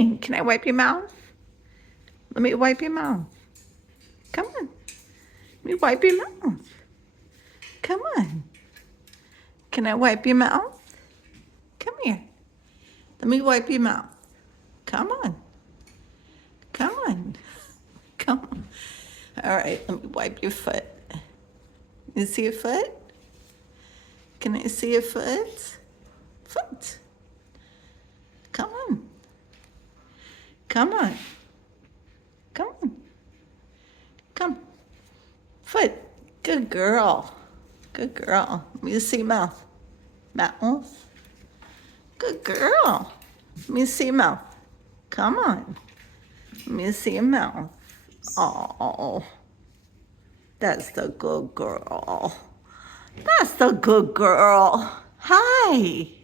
doing? Can I wipe your mouth? Let me wipe your mouth. Come on. Let me wipe your mouth. Come on. Can I wipe your mouth? Come here. Let me wipe your mouth. Come on. Come on. Come on. All right, let me wipe your foot. You see your foot? Can I see your foot? Foot. Come on. Come on. Come on. Come. Foot. Good girl. Good girl. Let me see mouth. Mouth. Good girl. Let me see your mouth. Come on. Let me see your mouth. Oh, that's the good girl. That's the good girl. Hi.